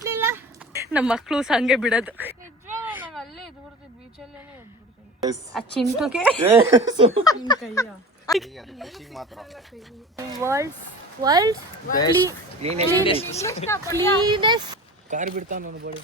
ಮೆಟ್ಲಿಲ್ಲ. ನಮ್ಮ ಮಕ್ಕಳು ಹಂಗೆ ಬಿಡೋದು. ಆ ಚಿಂಟುಗೆ ಕ್ಲೀನೆಸ್ಟ್ ಕಾರ್ ಬಿಡ್ತಾನ ನನ್ನ ಬಾಡಿ.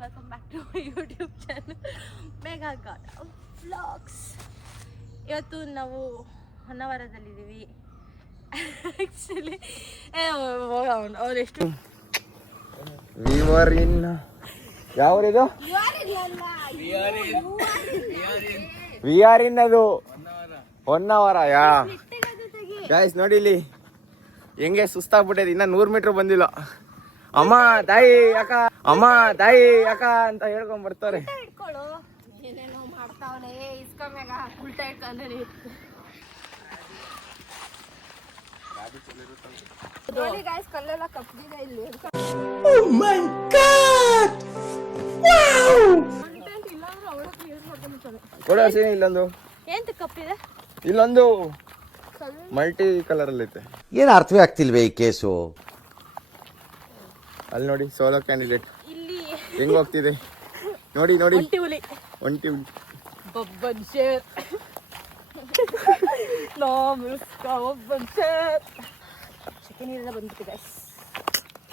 Welcome back to YouTube channel Megha ಗಾಡ್ ವ್ಲಾಗ್ಸ್. ಇವತ್ತು ನಾವು ಹೊನ್ನವರದಲ್ಲಿದ್ದೀವಿ. ಆ್ಯಕ್ಚುಲಿ ಅವ್ರು ಎಷ್ಟು ಯಾವ್ರಿದು ವಿ ಆರ್ ಇನ್ ಅದು ಹೊನ್ನವರ. ಯಾ ಗೈಸ್ ನೋಡಿ ಇಲ್ಲಿ ಹೆಂಗೆ ಸುಸ್ತಾಗ್ಬಿಟ್ಟೈತೆ. ಇನ್ನ 100 ಮೀಟರ್ ಬಂದಿಲ್ಲ. ಅಮ್ಮ ತಾಯಿ ಯಾಕ ಅಮ್ಮ ತಾಯಿ ಯಾಕ ಅಂತ ಹೇಳ್ಕೊಂಡ್ ಬರ್ತಾರೆ. ಏನೇನೋ ಮಾಡ್ತಾವನೆ ಇಸ್ಕೊಂಡ್ಮ್ಯಾಗ ಉಲ್ಟಾ ಇಟ್ಕೊಂಡ್ರೆ ನೋಡಿ ಗೈಸ್ ಕಲ್ಲೆಲ್ಲ ಕಪ್ಪಿದೆ ಇಲ್ಲಿ. ಓ ಮೈ ಗಾಡ್ ಕಂಟೆಂಟ್ ಇಲ್ಲ ಅಂದ್ರೆ ಅವಳ ಕ್ಲಿಯರ್ ಮಾಡ್ಕೊಂಡ್ಬಿಡ್ತಾನೆ. ಕೊಡ ಸೀನ್ ಇಲ್ಲೊಂದು ಎಂತ ಕಪ್ಪಿದೆ, ಇಲ್ಲೊಂದು ಮಲ್ಟಿ ಕಲರ್ ಅಲ್ಲಿ ಐತೆ. ಏನು ಅರ್ಥವೇ ಆಗ್ತಿಲ್ವೇ ಈ ಕೇಸು? ಅಲ್ಲಿ ನೋಡಿ ಸೋಲೋ ಕ್ಯಾಂಡಿಡೇಟ್ ಇಲ್ಲಿ ಹೆಂಗ್ ಹೋಗ್ತಿದೆ ನೋಡಿ ನೋಡಿ. ಒಂಟಿ ಹುಲಿ ಬಬ್ಬನ್ ಶೇರ್ ಒಬ್ಬನ್ ಶೇರ್ ಚಿಕನ್ ಎಲ್ಲ ಬಂದ್ಬಿಟ್ಟಿದೆ ಗೈಸ್.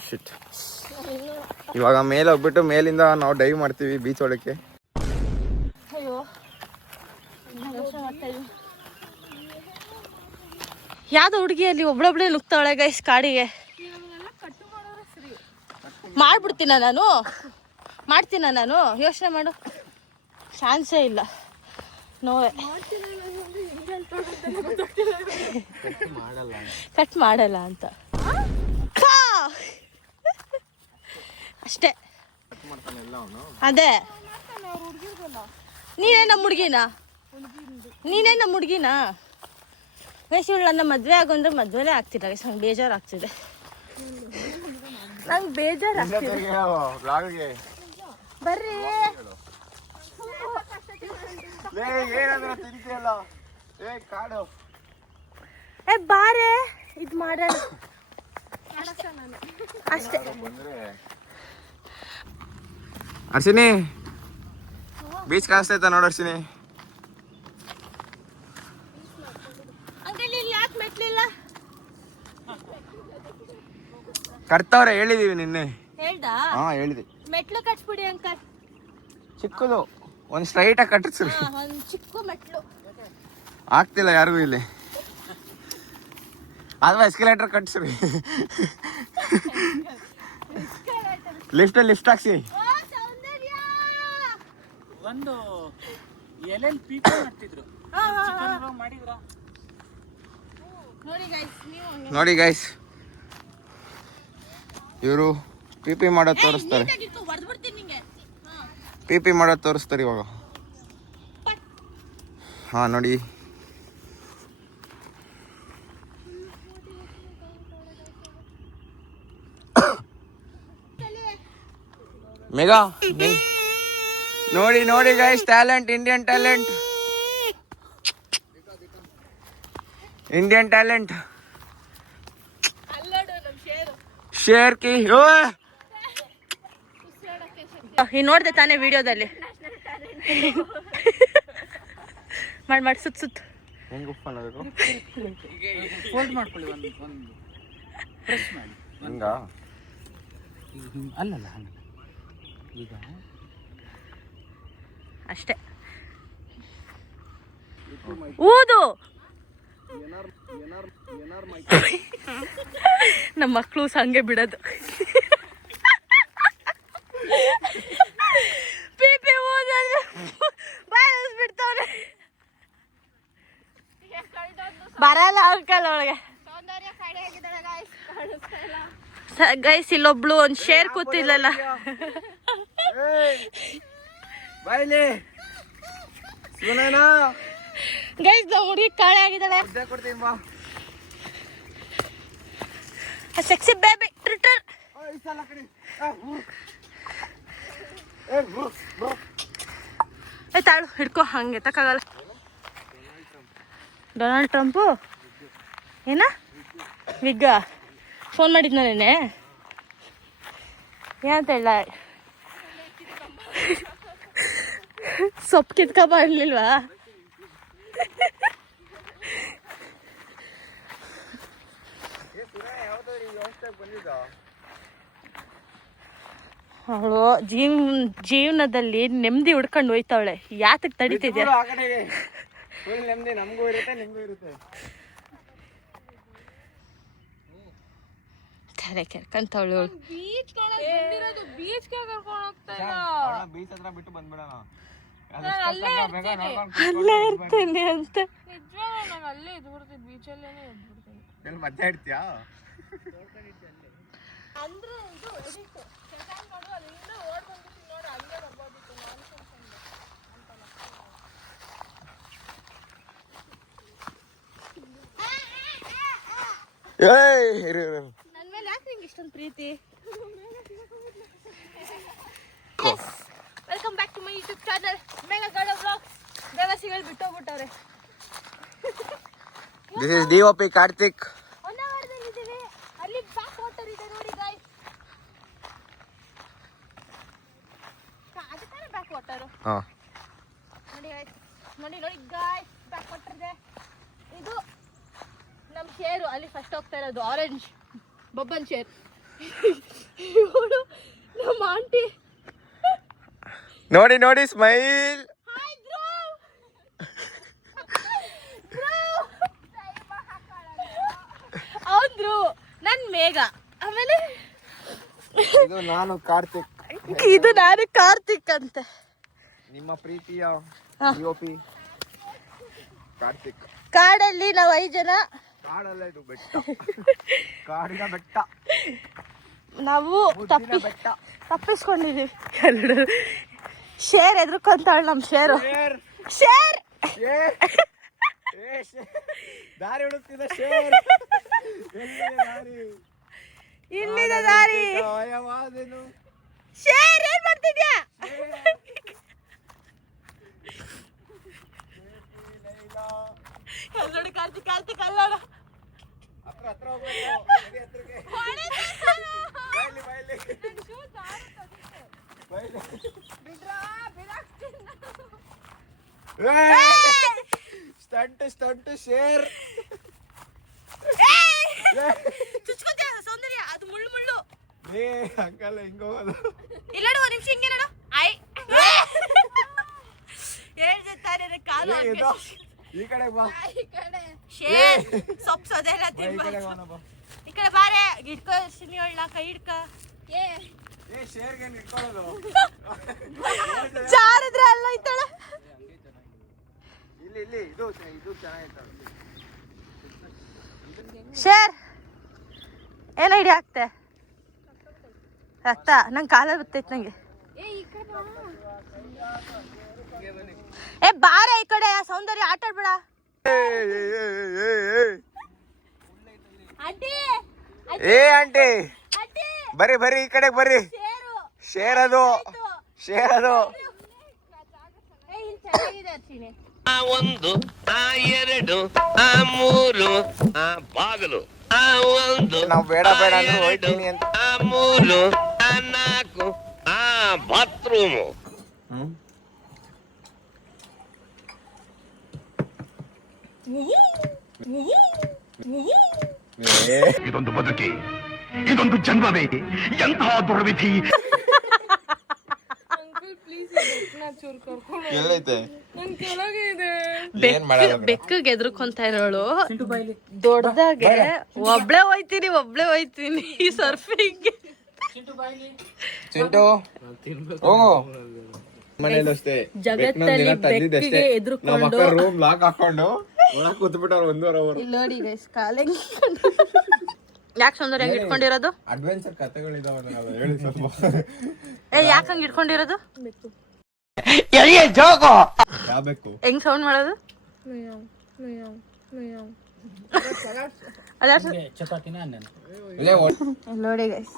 ಶಿಟ್. ಇವಾಗ ಮೇಲೆ ಹೋಗ್ಬಿಟ್ಟು ಮೇಲಿಂದ ನಾವು ಡೈವ್ ಮಾಡ್ತೀವಿ ಬೀಚ್ ಒಳಕ್ಕೆ. ಅಯ್ಯೋ ಯಾವ್ದು ಹುಡುಗಿ ಅಲ್ಲಿ ಒಬ್ಳೊಬ್ಳೆ ನುಗ್ತಾವಳೆ ಗೈಸ್ ಕಾಡಿಗೆ. ಮಾಡ್ಬಿಡ್ತೀನ ನಾನು, ಮಾಡ್ತೀನ ನಾನು, ಯೋಚನೆ ಮಾಡು. ಚಾನ್ಸೇ ಇಲ್ಲ, ನೋವೇ. ಕಟ್ ಮಾಡಲ್ಲ ಅಂತ ಅಷ್ಟೇ. ಅದೇ ನೀನೇ ನಮ್ಮ ಹುಡುಗಿನ ವಯಸ್ಸುಳ್ಳ ನನ್ನ ಮದುವೆ ಆಗೋಂದ್ರೆ ಮದುವೆನೇ ಆಗ್ತಿಲ್ಲ ಗೈಸ್. ನಂಗೆ ಬೇಜಾರಾಗ್ತಿದೆ, ನಂಗೆ ಬೇಜಾರಾಗ್ತಿದೆ. ಬರ್ರಿ ಏ ಬಾರೆ ಇದು ಮಾಡೋಣ ಅಷ್ಟೇ. ಅರ್ಶಿನಿ ಬೀಚ್ ಕಾಣಿಸ್ತೈತ ನೋಡು ಅರ್ಶಿನಿ. ಅಂಕಲ್ ಇಲ್ಲಿ ಯಾಕೆ ಮೆಟ್ಲಿಲ್ಲ? ಕಟ್ತವ್ರೆ, ಹೇಳಿದೀವಿ ನಿನ್ನೆ. ಹೇಳ್ದಾ? ಹಾ ಹೇಳಿದೆ. ಮೆಟ್ಲು ಕಟ್ಸ್ಬಿಡಿ ಅಂಕಲ್. ಚಿಕ್ಕದು ಒಂದ್ ಸ್ಟ್ರೈಟ್ ಆಗಿ ಕಟ್ಟಿಸ್ರಿ. ಒಂದು ಚಿಕ್ಕ ಮೆಟ್ಲು ಆಗ್ತಿಲ್ಲ ಯಾರಿಗೂ ಇಲ್ಲಿ. ಅಥವಾ ಎಸ್ಕಲೇಟರ್ ಕಟ್ಸ್ರಿ. ಲಿಫ್ಟ್ ಹಾಕ್ಸಿ. ಒಂದು ಎಲ್ಲೆಲ್ಲಿ ಪೀಕ್ ಮಾಡ್ತಿದ್ರು ಮಾಡಿದ್ರ ನೋಡಿ ಗೈಸ್, ಇವರು ಪಿ ಮಾಡೋದು ತೋರಿಸ್ತಾರೆ. ಪಿ ಮಾಡೋದು ತೋರಿಸ್ತಾರೆ ಇವಾಗ. ಹಾ ನೋಡಿ, ಮೇಘಾ ನೋಡಿ ನೋಡಿ guys, talent, Indian talent, Indian talent. ಶೇರ್ ಕಿ ನೋಡ್ದೆ ತಾನೇ ವಿಡಿಯೋದಲ್ಲಿ. ಮಾಡಿ ಸುತ್ತ ಹೆಂಗ್ ಮಾಡಬೇಕು? ಫೋಲ್ಡ್ ಮಾಡ್ಕೊಳ್ಳಿ, ಒಂದು ಪ್ರೆಸ್ ಮಾಡಿ. ಹಿಂಗ ಅಲ್ಲಲ್ಲ ಹಂಗಲ್ಲ, ಈಗ ಅಷ್ಟೇ. ಊದು. ನಮ್ಮ ಮಕ್ಕಳು ಹಂಗೆ ಬಿಡೋದು. ಪೀಪಿ ಊದ್ರೆ ಬಿಡ್ತಾವ್ರೆ. ಬರಲ್ಲ ಅಂಕಲ್ ಒಳಗೆ. ಗೈಸ್ ಇಲ್ಲೊಬ್ಳು ಒಂದ್ ಶೇರ್ ಕೂತಿಲ್ಲಲ್ಲ. ಗೈಸ್ ನಮ್ಮ ಹುಡುಗಿ ಕಾಳೆ ಆಗಿದ್ದಾಳೆ. ಸೆಕ್ಸಿ ಬೇಬಿ ಟ್ರಿಟರ್. ತಾಳು ಹಿಡ್ಕೊ, ಹಂಗೆ ತಕ್ಕಾಗಲ್ಲ. ಡೊನಾಲ್ಡ್ ಟ್ರಂಪು ಏನ ವಿಗ್ಗ ಫೋನ್ ಮಾಡಿದ್ನ ನೆನೆ ಏನಂತ ಹೇಳ, ಸೊಪ್ಪು ಕಿತ್ಕ ಮಾಡ್ಲಿಲ್ವಾ? ಅವಳು ಜೀವನದಲ್ಲಿ ನೆಮ್ಮದಿ ಹುಡ್ಕೊಂಡು ಹೋಯ್ತಾವಳೆ. ಯಾತಕ್ ತಡಿತಿದ್ಯಾ? ನಮಗೂ ಇರುತ್ತೆ, ನಿಮ್ಗೂ ಇರುತ್ತೆ. ತಲೆ ಕೆರ್ಕಂತವಳು. ಬೀಚ್ ಕರ್ಕೊಂಡು ಹೋಗ್ತಾ ಇಲ್ಲ. ಬೀಚ್ ಹತ್ರ ಬಿಟ್ಟು ಬಂದ್ಬಿಡೋಣ. ಅಲ್ಲೇ ಇರ್ತೀನಿ ಅಂತ. ನಿಜವಾಗ ನಾನು ಅಲ್ಲೇ ಇದ್ಬಿಡ್ತೀನಿ, ಬೀಚಲ್ಲೇನೆ ಇದ್ಬಿಡ್ತೀನಿ. ಎಲ್ಲಿ ಮಧ್ಯ ಇಡ್ತೀಯಾ? ಅಂದ್ರೆ ಇದು ಎಡಿಟ್ ಸೆಕೆಂಡ್ ಮಾಡು, ಅಲ್ಲಿಂದ ಓಡ್ ಬಂದ್ಬಿಟ್ಟು ನೋಡಿ ಹಂಗೆ ಬರ್ಬೋದಿತ್ತು. ನಾನು ನನ್ನ ಮೇಲೆ ಯಾಕೆ ನಿಂಗೆ ಇಷ್ಟೊಂದು ಪ್ರೀತಿ? Welcome back to my YouTube channel Megha Gowda vlogs. ದೇವಸಿಗಳು ಬಿಟ್ಟೋಗ್ಬಿಟ್ಟವ್ರೆ. This is DOP Karthik. ಹೊನ್ನಾವರದಲ್ಲಿದ್ದೀವಿ. ಅಲ್ಲಿ ಬ್ಯಾಕ್ ವಾಟರ್ ಇದೆ ನೋಡಿ ಗಾಯ್ಸ್. ಅದಕ್ಕೆ ಬ್ಯಾಕ್ ವಾಟರು. ನೋಡಿ ಗಾಯ್ಸ್, ನೋಡಿ ಗಾಯ್ಸ್, ಬ್ಯಾಕ್ ವಾಟರ್ ಇದೆ. ಇದು ನಮ್ಮ ಶೇರು ಅಲ್ಲಿ ಫಸ್ಟ್ ಹೋಗ್ತಾ ಇರೋದು, ಆರೆಂಜ್ ಬೊಬ್ಬನ್ ಶೇರ್. ಇವಳು ನಮ್ಮ ಆಂಟಿ. ನೋಡಿ ನೋಡಿ ಸ್ಮೈಲ್. Hi bro. ಹೌದ್ರು ನನ್ ಮೇಘ. ಆಮೇಲೆ ಇದು ನಾನು ಕಾರ್ತಿಕ್. ಇದು ನಾನು ಕಾರ್ತಿಕ್ ಅಂತ. ನಿಮ್ಮ ಪ್ರೀತಿಯ DOP ಕಾರ್ತಿಕ್. ಕಾಡಲ್ಲಿ ನಾವು 5 ಜನ. ಕಾಡಲ್ಲ, ಇದು ಬೆಟ್ಟ. ಕಾಡಿನ ಬೆಟ್ಟ. ನಾವು ಬೆಟ್ಟ ತಪ್ಪಿಸ್ಕೊಂಡಿದೀವಿ. ಶೇರ್ ಎದ್ರುಕೊಂತಾಳು ನಮ್ ಶೇರು. ಶೇರ್ ದಾರಿ ಹುಡುಕ್ತಿದ್ದ ಶೇರ್. ಇಲ್ಲಿದೆ ದಾರಿ. ಶೇರ್ ಏನ್ ಮಾಡ್ತಿದ್ಯಾ? ನೋಡಿ ಕಾರ್ತಿಕ್, ಕಾರ್ತಿಕ್ ಅಲ್ಲೋಡ. ಸ್ಟಂಟ್ ಶೇರ್. ಚುಚ್ಕೋತೀಯ ಸೌಂದರ್ಯ, ಅದು ಮುಳ್ಳು ಮುಳ್ಳು. ಹಂಗಲ್ಲ, ಹಿಂಗೋಗೋದು. ಇಲ್ಲ ಒಂದ್ ನಿಮಿಷ ಹಿಂಗೆ ನೋಡು. ಹೇಳ್ದೆ ತಾನೇ ಕಾಲು ಈ ಕಡೆ ಬಾ. ಶೇರ್ ಸೊಪ್ಪು ಸೊದೆಲ್ಲ ತಿನ್ಕೊಂಡು ಈ ಕಡೆ ಬಾರೆ. ಇಟ್ಕೋ ಶಿನಿಯೊಳ್ಳ ಕೈ ಹಿಡ್ಕ. ಶೇರ್ಗೆ ಇಟ್ಕೊಳ್ಳೋದು. ಜಾರಿದ್ರೆ ಅಲ್ಲ ಐತಾಳೆ. ಇಲ್ಲಿ ಇದು ಚೆನ್ನಾಗಿತ್ತು. ಶೇರ್ ಏನ್ ಐಡಿಯಾ ಆಗ್ತೆ? ರಕ್ತ ನಂಗೆ ಕಾಲಲ್ಲಿ ಬರ್ತೈತೆ ನಂಗೆ. ಏ ಬಾರೆ ಈ ಕಡೆ, ಸೌಂದರ್ಯ ಆಟ ಆಡ್ಬೇಡ. ಏ ಆಂಟಿ, ಬರ್ರಿ ಈ ಕಡೆ ಬರ್ರಿ. ಶೇರ್ ಅದು. ಒಂದು ಎರಡು ಮೂರು ಬಾಗಿಲು, ಒಂದು ನಾವು ಬೇಡ ಅಂದ್ರೆ ಹೋಗ್ತೀನಿ ಅಂತ. ಮೂರು ನಾಲ್ಕು ಬಾತ್ರೂಮು. ಇದೊಂದು ಬದುಕಿ, ಇದೊಂದು ಜನ್ಮವೇ, ಎಂತಹ ದುರ್ವಿಧಿ. ಎಲ್ಲೈತೆ? ಬೆಕ್ಕಗೆ ಎದ್ರುಕೊಂತ ಇರೋಳು ದೊಡ್ಡದಾಗೆ. ಒಬ್ಳೆ ಹೋಯ್ತೀನಿ ಸರ್ಫಿಂಗ್. ಚಿಂಟು ಹೋಗು. ಮನೇಲಿ ಅಷ್ಟೇ ಜಗತ್ತಲ್ಲಿ ಬೆಕ್ಕಿಗೆ ಎದ್ರುಕೊಂಡು ರೂಮ್ ಲಾಕ್ ಹಾಕೊಂಡು ಒಳಗ್ ಕೂತ್ಬಿಟ್ಟವ್ರು 1.5 hour. ಇಲ್ಲಿ ನೋಡಿ ಗೈಸ್, ಕಾಲೇ ಯಾಕೆ ಸೌಂದರ್ಯ ಹಂಗೆ ಇಟ್ಕೊಂಡಿರೋದು? ಅಡ್ವೆಂಚರ್ ಕಥೆಗಳಿದಾವಲ್ಲ, ಹೇಳಿ ಸ್ವಲ್ಪ. ಯಾಕೆ ಹಂಗೆ ಇಟ್ಕೊಂಡಿರೋದು? ಯಾವ ಬೇಕು? ಹೆಂಗ್ ಸೌಂಡ್ ಮಾಡೋದು? ಚಪಾತಿನ ಅನ್ನ ನೋಡಿ ಗೈಸ್,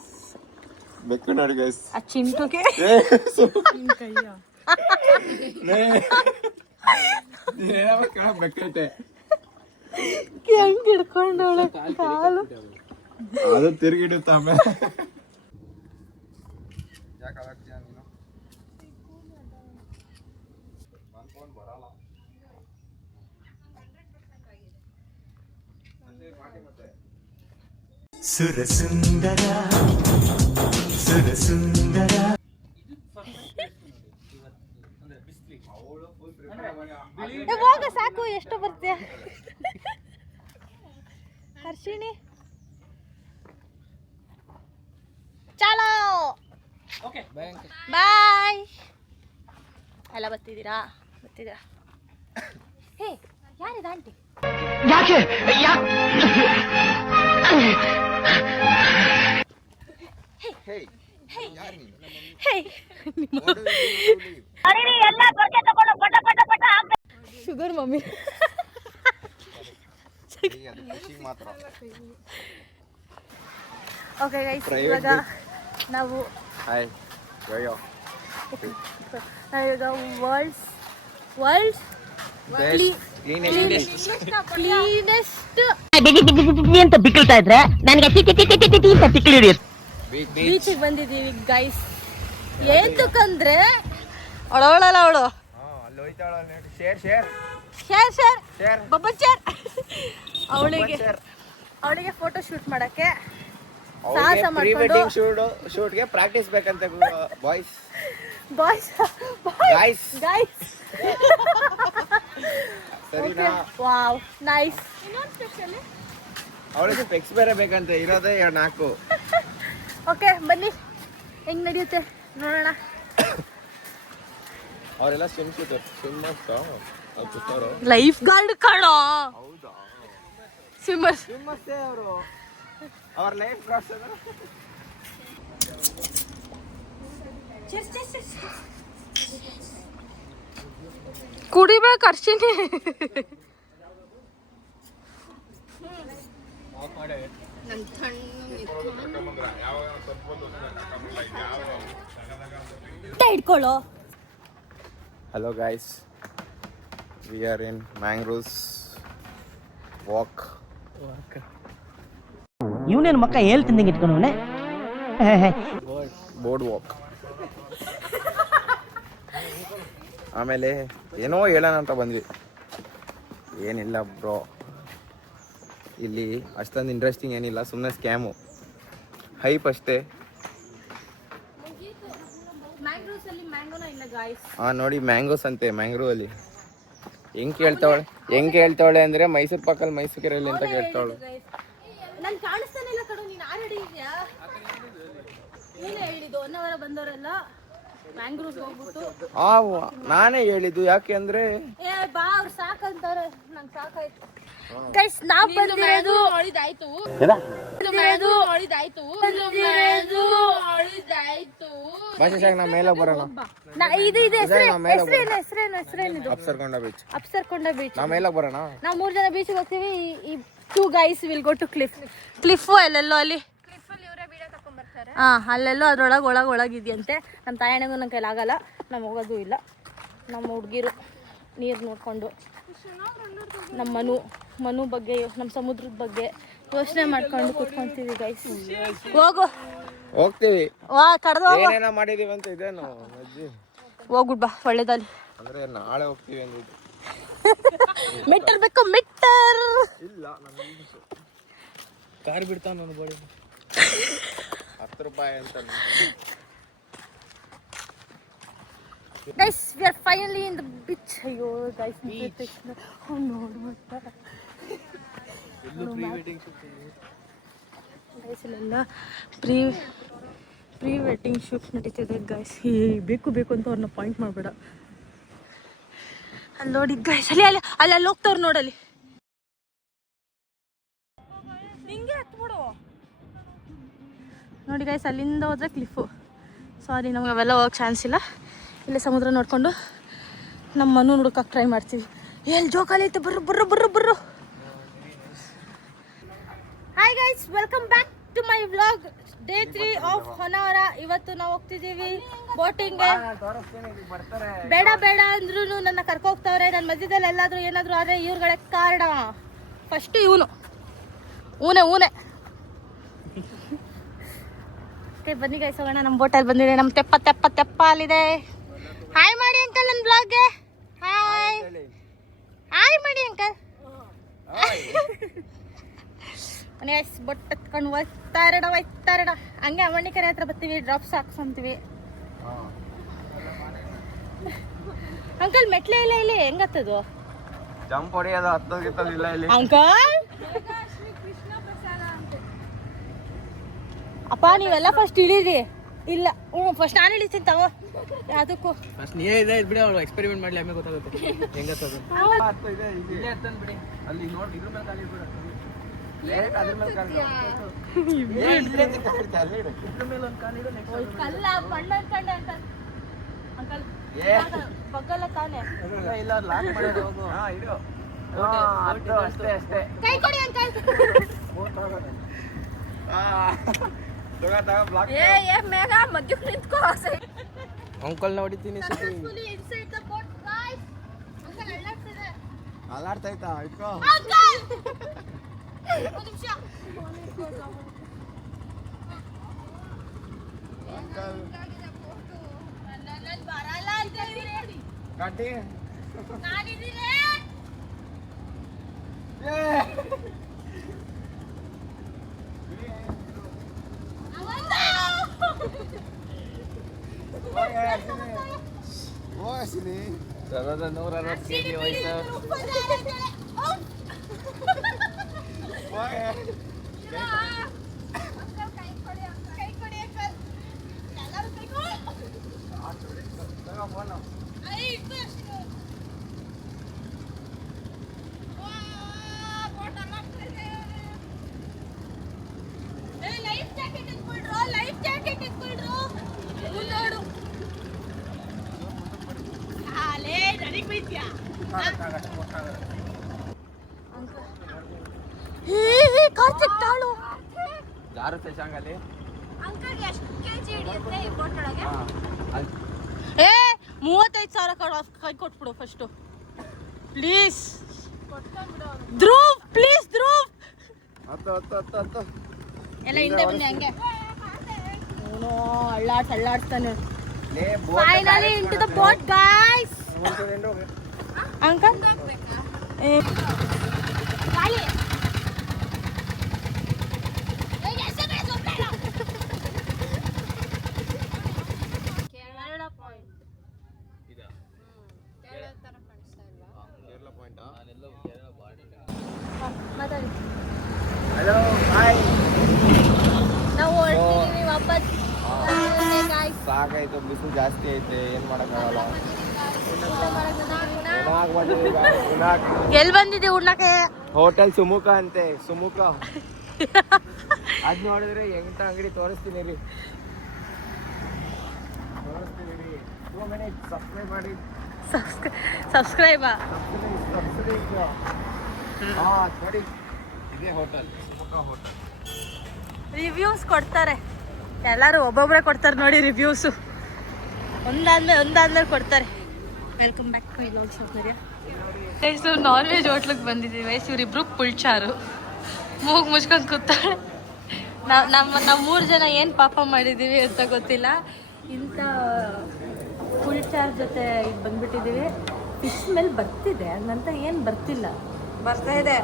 ಬೆಕ್ಕು ನೋಡಿ ಗೈಸ್. ಆ ಚಿಂಟುಗೆ ಬೆಕ್ಕೈತೆ ಹೆಂಗ್ ಹಿಡ್ಕೊಂಡವಳೆ ಕಾಲು. ಅದು ತಿರುಗಿಡುತ್ತ ಆಮೇಲೆ. ಹೋಗ ಸಾಕು, ಎಷ್ಟು ಬರ್ತೀಯ ಹರ್ಷಿಣಿ. ಚಾಲೋ ಬಾಯ್. ಎಲ್ಲ ಬರ್ತಿದ್ದೀರಾ? ಹೇ, ಯಾರಿದ ಆಂಟಿ? ಶುಗರ್ ಮಮ್ಮಿ ಮಾತ್ರ. ಓಕೆ ಗೈಸ್, ಇವಾಗ ನಾವು ಹಾಯ್ ಯೋಯೋ ಇವಾಗ ವರ್ಲ್ಡ್ಸ್ ಕ್ಲೀನೆಸ್ಟ್ ಅಂತ ಬಿಕ್ಕಳ್ತಾ ಇದ್ರೆ ನನಗೆ ಅಂತ ಬಿಕ್ಕಳು ಹಿಡಿಯುತ್ತೆ. ಬೀಚಿಗೆ ಬಂದಿದ್ದೀವಿ ಗೈಸ್. ಏತಕ್ಕಂದ್ರೆ ಅವಳು ಶೇರ್ ಬಬ್ಬನ್ ಶೇರ್ ಅವಳಿಗೆ ಫೋಟೋ ಶೂಟ್ ಮಾಡಕ್ಕೆ ಸಾಹಸ ಮಾಡ್ಕೊಂಡು ಶೂಟ್ಗೆ ಪ್ರಾಕ್ಟೀಸ್ ಬೇಕಂತೆ ಬಾಯ್ಸ್. ಸರಿನಾ? Wow, nice. ಅವಳಿಗೆ ಸ್ಪೆಕ್ಸ್ ಬೇರೆ ಬೇಕಂತೆ, ಇರೋದೇ 4. ಓಕೆ ಬನ್ನಿ, ಹೆಂಗ್ ನಡೆಯುತ್ತೆ ನೋಡೋಣ. ಅವರೆಲ್ಲ ಸ್ವಿಮ್ ಲೈಫ್ ಗಾರ್ಡ್ ಕಾಣೋ. ಸ್ವಿಮ್ಮರ್ಸ್ ಅವರು ಅವ್ರ ಲೈಫ್ ಗಾರ್ಡ್ಸ್. ಕುಡಿಬೇಕು Arshini. ಇಟ್ಕೊಳ್ಳೋ. Hello guys, we are in Mangroves walk. ಇವನೇನು ಮಕ್ಕ ಹೇಳ್ತಿದ್ದಂಗೆ ಇಟ್ಕೊಂಡವನೆ. Board walk. ಆಮೇಲೆ ಏನೋ ಹೇಳೋಣ ಅಂತ ಬಂದ್ವಿ. ಏನಿಲ್ಲ ಬ್ರೋ, ಇಲ್ಲಿ ಅಷ್ಟೊಂದು ಇಂಟ್ರೆಸ್ಟಿಂಗ್ ಏನಿಲ್ಲ, ಸುಮ್ಮನೆ ಸ್ಕ್ಯಾಮು, ಹೈಪ್ ಅಷ್ಟೇ. ನೋಡಿ ಮ್ಯಾಂಗೋಸ್ ಅಂತೆ ಮ್ಯಾಂಗ್ರೋ ಅಲ್ಲಿ. ಹೆಂಗ್ ಕೇಳ್ತಾವಳೆ ಅಂದ್ರೆ ಮೈಸೂರು ಪಕ್ಕಲ್ಲಿ ಮೈಸೂರಲ್ಲಿ ಅಂತ ಕೇಳ್ತಾವಳು. ನನ್ ಕಾಣಿಸ್ತಾನೆ ಇಲ್ಲ ಕಣೋ, ನೀನ್ ಆಲ್ರೆಡಿ ಇದೆಯಾ? ನೀನೇ ಹೇಳಿದ್ದು 1 ಅವರ್ ಬಂದವರೆಲ್ಲ ಮ್ಯಾಂಗ್ರೋವ್ಸ್ ಹೋಗ್ಬಿಟ್ಟು. ನಾನೇ ಹೇಳಿದ್ದು, ಯಾಕೆ ಅಂದ್ರೆ ಬಾ ಅವ್ರು ಸಾಕಂತಾರೆ, ನಂಗೆ ಸಾಕಾಯ್ತು. ಗೈಸ್ ನಾವ್ ಬಂದಿರೋದು ಹೊಳಿದಾಯ್ತು. ಭಾಷೆ ಸಾಕು, ನಾ ಮೇಲೆ ಬರೋಣ. ಇದು ಹೆಸರೇನಿದು? ಅಪ್ಸರ್ಕೊಂಡ ಬೀಚ್. ನಾ ಮೇಲೆ ಬರೋಣ. ನಾವು 3 ಜನ ಬೀಚ್ಗೆ ಹೋಗ್ತೀವಿ. ಈ 2 guys will go to cliff ಅಲ್ಲೆಲ್ಲೋ ಅಲ್ಲಿ. ಅಲ್ಲೆಲ್ಲೋ ಅದ್ರೊಳಗೆ ಒಳಗಿದೆಯಂತೆ. ನಮ್ಮ ತಾಯಣ್ಣಗೂ ನನ್ನ ಕೈಲಾಗಲ್ಲ, ನಾವು ಹೋಗೋದು ಇಲ್ಲ. ನಮ್ಮ ಹುಡುಗಿರು ನೀರು ನೋಡ್ಕೊಂಡು ನಮ್ಮ ಮನು ಬಗ್ಗೆ, ನಮ್ಮ ಸಮುದ್ರದ ಬಗ್ಗೆ ಯೋಚನೆ ಮಾಡ್ಕೊಂಡು ಕೂತ್ಕೊಂತೀವಿ ಗೈಸ್. ಹೋಗ್ತೀವಿ. ಕಡ್ದು ಮಾಡಿದೀವಿ ಅಂತ ಇದೇನು ಹೋಗ್ಬಿಡ್ ಬಾ, ಒಳ್ಳೇದಲ್ಲಿ. ಅಂದ್ರೆ ನಾಳೆ ಹೋಗ್ತೀವಿ ಅಂದಿದ್ದು. ಮಿಟ್ಟರ್ ಬೇಕು, ಮಿಟ್ಟರ್ ಇಲ್ಲ. ಕಾರ್ ಬಿಡ್ತಾನ ನನ್ನ ಬಳಿ 10 ರೂಪಾಯಿ ಅಂತ. Guys, we are finally in the beach. ಅಯ್ಯೋ ಗೈಸ್, ಇಲ್ಲೆಲ್ಲ ಪ್ರೀ ವೆಡ್ಡಿಂಗ್ ಶೂಟ್ ನಡೀತಿದೆ ಗೈಸ್. ಬೇಕು ಅಂತ ಅವ್ರನ್ನ ಪಾಯಿಂಟ್ ಮಾಡಬೇಡ. ಅಲ್ಲಿ ನೋಡಿ ಗೈಸ್, ಅಲ್ಲಿ ಹೋಗ್ತವ್ರು ನೋಡಲ್ಲಿ. ಹಿಂಗೆ ಹತ್ಬಿಡು ನೋಡಿ ಗೈಸ್, ಅಲ್ಲಿಂದ ಹೋದ್ರೆ ಕ್ಲಿಫು. ಸಾರಿ, ನಮ್ಗೆ ಅವೆಲ್ಲ ಹೋಗಕ್ಕೆ ಚಾನ್ಸ್ ಇಲ್ಲ. ಇಲ್ಲೇ ಸಮುದ್ರ ನೋಡಿಕೊಂಡು ನಮ್ಮ ಮನು ಹುಡುಕಕ್ಕೆ ಟ್ರೈ ಮಾಡ್ತೀವಿ. ಎಲ್ಲಿ ಜೋಕಾಲಿ ಐತೆ, ಬರ್ರು. Hi guys, welcome back to my vlog day 3 of Honnavara. ಇವತ್ತು ನಾವು ಹೋಗ್ತಿದ್ದೀವಿ ಬೋಟಿಂಗ್ಗೆ. ಬೇಡ ಬೇಡ ಅಂದ್ರೂ ನನ್ನ ಕರ್ಕೊ ಹೋಗ್ತಾವ್ರೆ. ನನ್ನ ಮಧ್ಯದಲ್ಲಿ ಎಲ್ಲಾದ್ರೂ ಏನಾದ್ರು ಆದ್ರೆ ಇವ್ರುಗಳೇ ಕಾರಣ. ಫಸ್ಟ್ ಇವನು ಊನೆ ಬನ್ನಿ ಗೈಸ್ ಹೋಗೋಣ. ನಮ್ಮ ಬೋಟಲ್ಲಿ ಬಂದಿದೆ. ನಮ್ಮ ತೆಪ್ಪ ಅಲ್ಲಿದೆ. ಹಾಯ್ ಮಾಡಿ ಅಂಕಲ್ ನನ್ನ ಬ್ಲಾಗ್ಗೆ. ಹಾಯ್ ಮಾಡಿ ಅಂಕಲ್. ಬೊಟ್ಟು ಎತ್ಕೊಂಡು ಹೋಯ್ತಾ ಇರೋಣ. ಹಂಗೆ ಅಮ್ಮಣ್ಣಿಕೆರೆ ಹತ್ರ ಬರ್ತೀವಿ, ಡ್ರಾಪ್ಸ್ ಹಾಕ್ಸಂತೀವಿ. ಅಂಕಲ್ ಮೆಟ್ಲೆ ಇಲ್ಲ ಇಲ್ಲಿ, ಹೆಂಗತ್ತದು ಜಂಪ್ ಹೊಡೆಯೋದು ಹತ್ತೋಗಿತ್ತದಿಲ್ಲ ಇಲ್ಲಿ ಅಂಕಲ್. ಅಪ್ಪ ನೀವೆಲ್ಲ ಫಸ್ಟ್ ಇಳೀರಿ. ಇಲ್ಲ ಫಸ್ಟ್ ನಾನು ಇಳಿತೀನಿ ತಗೋ. ಅದಕ್ಕೂ ಫಸ್ಟ್ ನೀವೇ ಇದೆ ಬಿಡಿ, ಅವಳು ಎಕ್ಸ್ಪೆರಿಮೆಂಟ್ ಮಾಡ್ಲಿ, ಆಮೇಲೆ ಗೊತ್ತಾಗುತ್ತೆ ಹೆಂಗತ್ತದು. ಇಲ್ಲೇ ಹತ್ತಂದ್ ಬಿಡಿ, ಅಲ್ಲಿ ನೋಡಿ ಇದ್ರ ಮೇಲೆ ಕಾಲಿ ಬಿಡ, ಅದ್ರ ಮೇಲೆ ಕಾಲಿ ಇದ್ರ ಮೇಲೆ ಒಂದು ಕಾಲಿಡು. ಕಲ್ಲ ಬಣ್ಣ ಅನ್ಕೊಂಡೆ ಅಂಕಲ್ ಬಗ್ಗಲ್ಲ ತಾನೆ. ಇಲ್ಲ ಲಾಕ್ ಮಾಡೋದು ಹೋಗು. ಅಷ್ಟೇ ಕೈ ಕೊಡಿ ಅಂಕಲ್. ಏ ಮೇಘ ಮಧ್ಯಕ್ಕೆ ನಿಂತ್ಕೋ. ಅಂಕಲ್ನ ಹೊಡಿತೀನಿ. ಅಲ್ಲಾಡ್ತೈತಾ ಇಟ್ಕೋ. ಗಾಡಿ ಸರದ 160 kg ಹೋಯ್ತು. ಕಾರ್ತಿಕ್ ತಾಳು ಯಾರು ಶಶಾಂಕಲ್ಲಿ ಏ 35,000 ಕೈ ಕೊಟ್ಬಿಡು first please. Dhruv please Dhruv. ಹತ್ತು ಎಲ್ಲ ಹಿಂದೆ ಬನ್ನಿ ಹಂಗೆ. ಅವನು ಅಳ್ಳಾಡ್ತಾನೆ. Finally into the boat guys. Uncle hello bye. ನಾವು ಹೊರಡ್ತಿದೀವಿ ವಾಪಸ್. ಸಾಕಾಯ್ತು, ಬಿಸಿಲು ಜಾಸ್ತಿ ಐತೆ, ಏನ್ ಮಾಡಕ್ಕಾಗಲ್ಲ. ಎಲ್ಲಿ ಬಂದಿದೆ ಉಣ್ಣಕ್ಕೆ? ಹೋಟೆಲ್ ಸುಮುಖ ಅಂತೆ, ಸುಮುಖ. ಅದ್ ನೋಡಿದ್ರೆ ಎಂಟ ಅಂಗಡಿ ತೋರಿಸ್ತೀನಿ ರೀ. 2 minutes ಸಬ್ಸ್ಕ್ರೈಬ್ ಮಾಡಿ. ಸಬ್ಸ್ಕ್ರೈಬ್ ನೋಡಿ, ಇದೇ ಹೋಟೆಲ್ ಸುಮುಖ ಹೋಟೆಲ್. ರಿವ್ಯೂಸ್ ಕೊಡ್ತಾರೆ ಎಲ್ಲರೂ, ಒಬ್ಬೊಬ್ಬರೇ ಕೊಡ್ತಾರೆ ನೋಡಿ ರಿವ್ಯೂಸು. ಒಂದಾದ್ಮೇಲೆ ಕೊಡ್ತಾರೆ. ವೆಲ್ಕಮ್ ಬ್ಯಾಕ್ ಟು ವ್ಲಾಗ್ ಸೌಕರ್ಯ. ವಯಸ್ಸು ನಾನ್ ವೆಜ್ ಹೋಟ್ಲಿಗೆ ಬಂದಿದ್ದೀವಿ. ವಯಸ್ಸು ಇವರಿಬ್ರು ಪುಳ್ಚಾರು ಮೂಗು ಮುಚ್ಕೊಂಡು ಕೂತಾಳೆ. ನಾವು 3 ಜನ ಏನು ಪಾಪ ಮಾಡಿದ್ದೀವಿ ಅಂತ ಗೊತ್ತಿಲ್ಲ. ಇಂಥ ಪುಳ್ಚಾರ್ ಜೊತೆ ಇದು ಬಂದ್ಬಿಟ್ಟಿದ್ದೀವಿ. ಫಿಶ್ ಸ್ಮೆಲ್ ಬರ್ತಿದೆ, ಹಂಗಂತ ಏನು ಬರ್ತಿಲ್ಲ, ಬರ್ತಾ ಇದೆ.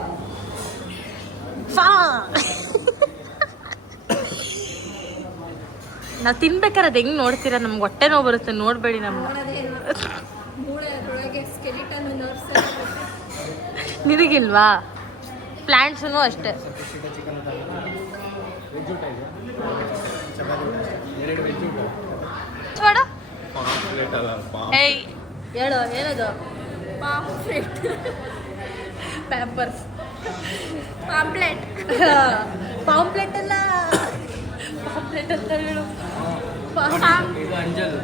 ನಾವು ತಿನ್ಬೇಕಾದ್ರೆ ಅದು ಹೆಂಗೆ ನೋಡ್ತೀರಾ? ನಮ್ಗೆ ಹೊಟ್ಟೆ ನೋವು ಬರುತ್ತೆ, ನೋಡಬೇಡಿ ನಮ್ಗೆ. ನಿನಗಿಲ್ವಾ? ಪ್ಲಾಂಟ್ಸೂ ಅಷ್ಟೇ. ಏಯ್ ಹೇಳು, ಏನದು? Pampers pamphlet. ಪಾಂಪ್ಲೆಟ್ ಅಲ್ಲ, ಪಾಂಪ್ಲೆಟ್ ಅಂತ ಹೇಳು. ಅಂಜಲ್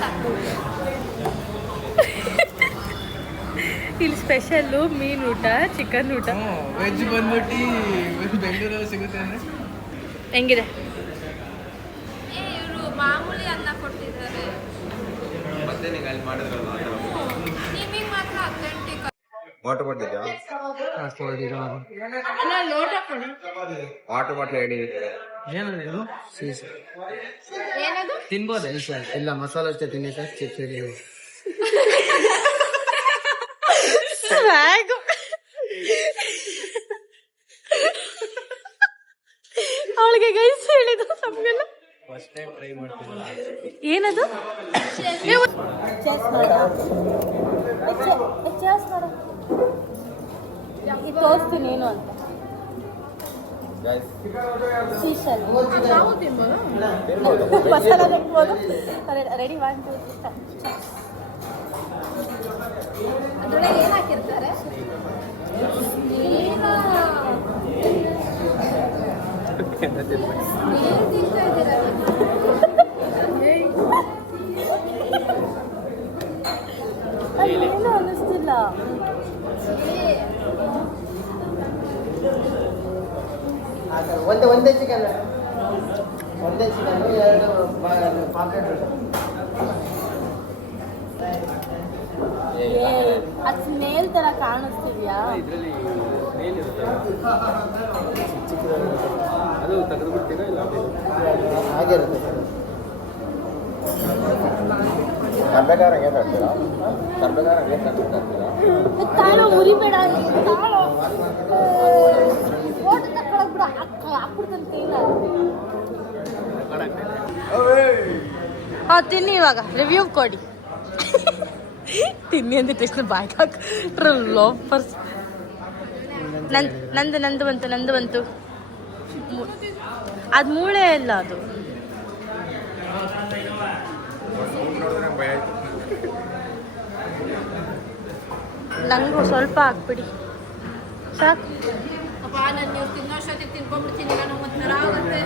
ಸಾಕು. ಇಲ್ಲಿ ಸ್ಪೆಷಲ್ಲು ಮೀನು ಊಟ, ಚಿಕನ್ ಊಟ. ವೆಜ್ ಬಂದ್ಬಿಟ್ಟು ಬೆಂಗಳೂರಲ್ಲಿ ಸಿಗುತ್ತೆ ಅಂದ್ರೆ ಹೆಂಗಿದೆ? ಇವರು ಮಾಮೂಲಿ ಅನ್ನ ಕೊಟ್ಟಿದ್ದಾರೆ. ನಿಮಗೆ ಮಾತ್ರ ಅಥೆಂಟಿಕ್. ವಾಟರ್ ಬಾಟ್ಲ್ ಇದೆಯಾ? ಲೋಟ ಕೊಡಿ. ವಾಟರ್ ಬಾಟ್ಲ್ ಹೇಳಿ. ಏನದು ಏನದು? ತಿನ್ಬೋದ ಸರ್? ಇಲ್ಲ ಮಸಾಲ ಅಷ್ಟೇ ತಿನ್ನಿ ಸರ್. ಚಿಪ್ಸ್ ಸ್ವ್ಯಾಗು. ಅವಳಿಗೆ ಗೈಸ್ ಹೇಳಿದ್ದು ನಮ್ಗೆಲ್ಲ. ಫಸ್ಟ್ ಟೈಮ್ ಟ್ರೈ ಮಾಡ್ತೀನಿ. ಏನದು? ತೋರಿಸ್ತೀನಿ ಏನು ಅಂತ. ನಾವು ತಿನ್ಬೋದು, ಮಸಾಲ ತಿನ್ಬೋದು. ರೆಡಿ ಮಾಡಿ ಅದ್ರೊಳಗೆ ಏನು ಹಾಕಿರ್ತಾರೆ? ನೀನು ತಿಂತಾ ಇದ್ದೀರಾ? ಏನು ಅನ್ನಿಸ್ತಿಲ್ಲ. ಒಂದೇ ಚಿಕನ್, ಒಂದೇ ಚಿಕನ್, 2 ಪಾಕೆಟ್. ಅದು ಸ್ನೇಲ್ ತರ ಕಾಣಿಸ್ತಿದ್ಯಾ? ಇದರಲ್ಲಿ ಸ್ನೇಲ್ ಇರುತ್ತೆ, ಅದು ತೆಗೆದು ಬಿಡ್ತೀರಾ? ಇಲ್ಲ ಹಾಗೆ ಇರುತ್ತೆ ಸರ್. ಕರ್ಬೇಕಾರ ಏನು ಹಾಕ್ತೀರಾ? ಕರ್ಬೇಕಾರ ಏನು ಹಾಕ್ತೀರಾ? ತಾಳು ಉರಿಬೇಡ, ತಾಳು ಫೋಟೋ ತಗೊಳಕ್ ಬಿಡ, ಹಾಕ್ಬಿಡ್ತಾನೆ ಕೈಲ. ತಿನ್ನಿ, ಇವಾಗ ರಿವ್ಯೂ ಕೊಡಿ. ತಿನ್ನಿ ಅಂದ ತಕ್ಷಣ ಬಾಯ್ಗೆ ಹಾಕ್ರ ಲೋಫರ್ಸ್. ನಂದು ಬಂತು. ಅದು ಮೂಳೆ ಇಲ್ಲ, ಅದು ನಂಗೂ ಸ್ವಲ್ಪ ಹಾಕ್ಬಿಡಿ ಸಾಕು. ಅಪ್ಪ ನಾನು ನೀವು ತಿನ್ನೋಷ್ಟೊತ್ತಿಗೆ ತಿನ್ಕೊಂಡ್ಬಿಡ್ತೀನಿ, ನಾನು ಒಂಥರ ಆಗುತ್ತೆ.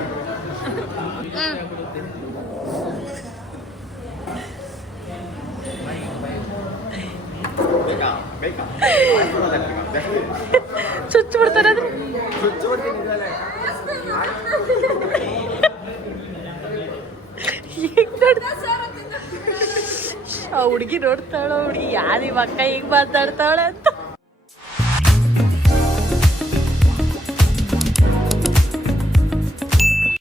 ಚುಚ್ಚು ಬಿಡ್ತಾರೆ ಅದು. ಆ ಹುಡುಗಿ ನೋಡ್ತಾಳ, ಹುಡುಗಿ ಯಾರು ಇವಾಗ ಹಿಂಗ್ ಮಾತಾಡ್ತಾಳೆ ಅಂತ.